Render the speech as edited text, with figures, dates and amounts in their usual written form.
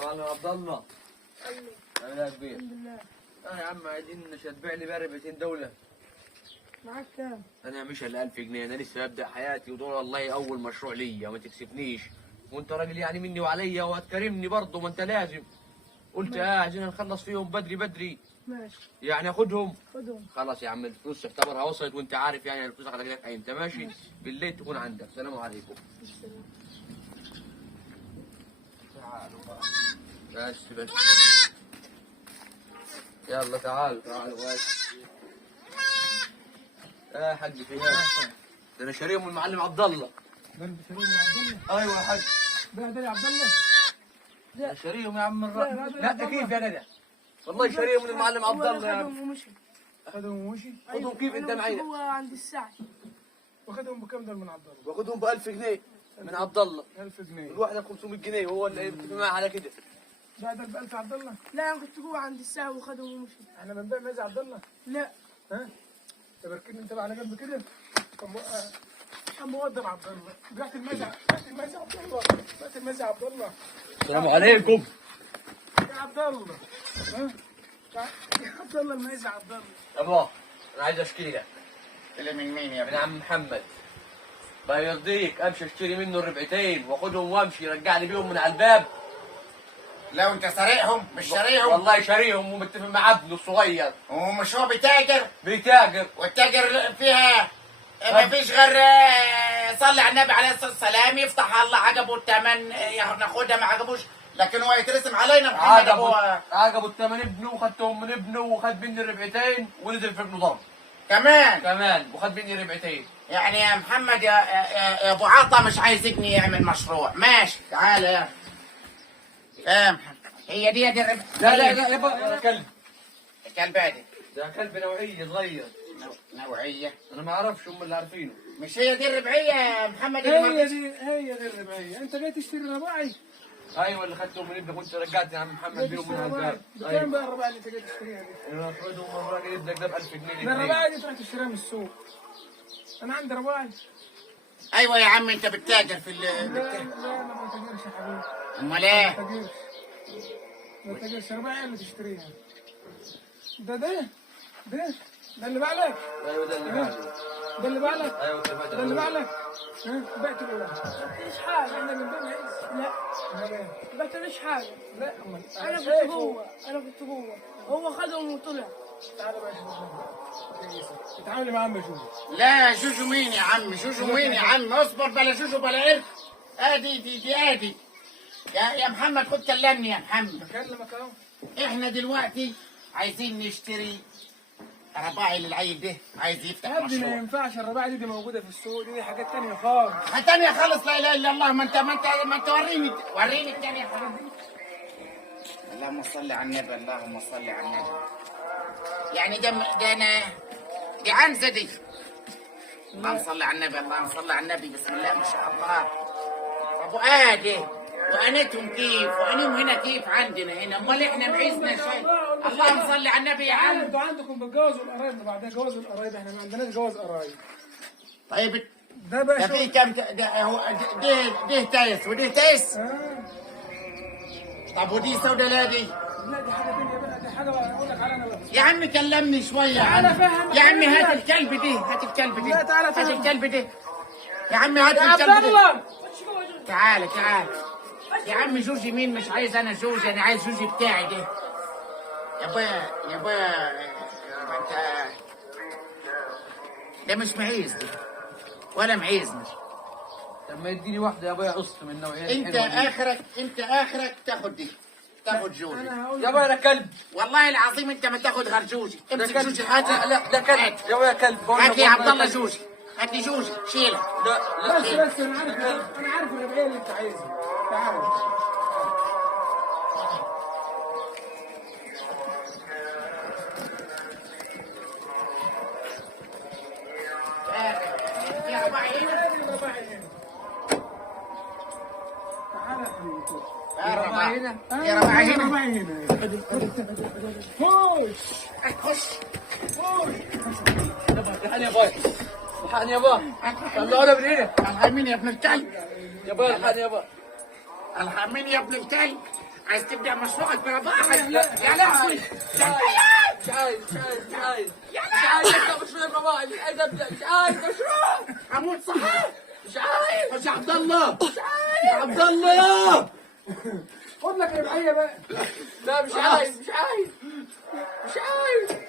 يا معلم عبد الله. الله. عامل ايه يا كبير؟ الحمد لله. يا عم عايزين تبيع لي بقى 200 دولة. معاك كام؟ انا مش ال 1000 جنيه، انا لسه ببدأ حياتي ودول والله اول مشروع ليا، ما تكسفنيش. وانت راجل يعني مني وعليا وهتكرمني برضه، ما انت لازم. قلت عايزين نخلص فيهم بدري بدري. ماشي. يعني اخدهم. خدهم. خلاص يا عم الفلوس اعتبرها وصلت، وانت عارف يعني الفلوس على رجلك انت ماشي. بالليل تكون عندك. السلام عليكم. السلام. تعالوا بقى. بس يلا تعالوا بس. يا حاج فيها. ده انا شاريهم من المعلم عبد الله. ده انت شاريهم يا عبد الله؟ ايوه يا حاج. ده يا عبد الله؟ لا شاريهم يا عم الراجل. لا، لا ده كيف يا ندى؟ والله شاريهم من المعلم عبد الله يا خدهم ومشي. خدهم ومشي؟ خدهم كيف انت معايا؟ هو عند الساعة. واخدهم بكام دول من عبد الله؟ باخدهم ب 1000 جنيه من عبد الله. 1000 جنيه. الواحده ب 500 جنيه وهو اللي متفق معاه على كده. ده ب 1000 عبد الله؟ لا انا كنت جوه عند الساعة وخدهم ومشي. احنا بنبيع ميز عبد الله؟ لا. ها؟ تبركني انت بقى على جنب كده. طب مقدم عبد الله. بعت الميز عبد الله. بعت الميز عبد الله. السلام عليكم. يا عبد الله. ها؟ يا عبد الله الميز عبد الله. يابا انا عايز اشتري لك. اللي من مين يا من ابني؟ عم محمد. ما يرضيك امشي اشتري منه الربعتين واخدهم وامشي يرجع لي بيهم من على الباب. لو انت سارقهم مش شاريهم والله شاريهم ومتفق مع ابنه الصغير. ومش هو بيتاجر، بيتاجر. والتاجر فيها ما فيش غير صلي على النبي عليه الصلاه والسلام، يفتح الله عجبه الثمن ناخدها ما عجبوش، لكن هو يترسم علينا محمد عجبه الثمن ابنه وخدتهم من ابنه وخد مني الربعتين ونزل في ابنه ضرب. كمان وخد مني ربعتين. يعني يا محمد يا ابو عطا مش عايز ابني يعمل مشروع. ماشي تعالى يا محمد. هي دي الربع. لا يابا كلب. كلب عادي. ده كلب نوعية صغير. نوعيه. انا ما اعرفش هم اللي عارفينه. مش هي دي الربعيه يا محمد؟ هي دي الربعيه. انت جاي تشتري رباعي؟ ايوه اللي خدتهم من ابنك وانت رجعت يا عم محمد بيهم من الباب. بكام بقى الرباعي اللي انت جاي تشتريها دي؟ انا خدهم من الراجل ابنك ده ب 1000 جنيه. ده الرباعي دي تروح تشتريها من السوق. انا عندي رباعي. ايوه يا عم انت بتتاجر في لا ما بتاجرش يا حبيبي. امال ايه؟ ما بتاجرش رباعي اللي تشتريها. ده اللي بعلك. ايوه ده اللي بعده. ده اللي بعلك. ايوه ده اللي بعلك. ها بعت له. ما بعتليش حاجة. احنا بنبيع عيش. لا. ما بعتليش حاجة. لا امال انا كنت جوه. هو خدهم وطلع. تعالى بقى شوف. اتعاملي مع عم جوجو. لا جوجو مين يا عم؟ جوجو مين يا عم؟ اصبر بلا جوجو بلا قرد. ادي يا محمد خد كلمني يا محمد. بكلمك اهو. احنا دلوقتي عايزين نشتري رباعي للعيل ده، عايز يفتح يا ابني ما مشروع. ينفعش الرباعي دي موجوده في السوق، دي حاجات تانية خالص. تانية خالص. لا اله الا الله. ما انت وريني التانية خالص. اللهم صل على النبي، اللهم صل على النبي. يعني ده انا دي عنزه دي. اللهم صل على النبي، اللهم صل على النبي. بسم الله ما شاء الله. ابو ادي وانتهم كيف وانهم هنا كيف عندنا هنا؟ امال احنا معيزنا شيء. اللهم صل على النبي يا عم. انتوا عندكم بتجوزوا القرايب وبعدين جواز القرايب، احنا ما عندناش جواز قرايب. طيب ده بقى ده في كم ده تايس وده تايس. طب ودي سودا لا دي؟ لا دي حاجه تانية بقى، دي حاجه بقى اقول لك عليها انا بقى. يا عم كلمني شويه يا عم. تعالى فهم. يا عم هات الكلب دي، هات الكلب دي. لا تعالى هات فهم. الكلب دي يا عم، هات يا عبد الكلب دي. الله تعالى يا عم. جوجي مين؟ مش عايز انا جوجي، انا عايز جوجي بتاعي ده. يا ابويا انت ده مش معيز دي ولا معيزني. طب ما يديني واحده يا ابويا قسط من النوعيه انت اخرك تاخد دي، تاخد جوجي. يا ابويا انا كلب. والله العظيم انت ما تاخد غير جوجي. امسك جوجي. هات. لا ده كلب يا ابويا كلب. هات لي يا عبد الله جوجي. هات لي جوجي شيلها. لا بس انا عارف الربعيه اللي انت عايزها. تعالى يا رباعي هنا. تعالى يا حبيبي. يا رباعي هنا. يا رباعي هنا. رباعي هنا. خش. الحقني يا ابويا. الحقني يا ابويا. طلعونا من هنا. الحق مين يا ابن الكلب؟ يا ابويا الحقني يا ابويا. الحق مين يا ابن الكلب؟ عايز تبدا مشروعك برباحك؟ لا يا لهوي مش عايز مش عايز مش عايز ابدا مشروع رباعي، مش عايز ابدا، مش عايز مشروع، هموت صحيح. مش عايز. خش يا عبد الله، مش عايز عبد الله. خد لك ربحيه بقى. لا مش عايز مش عايز مش عايز.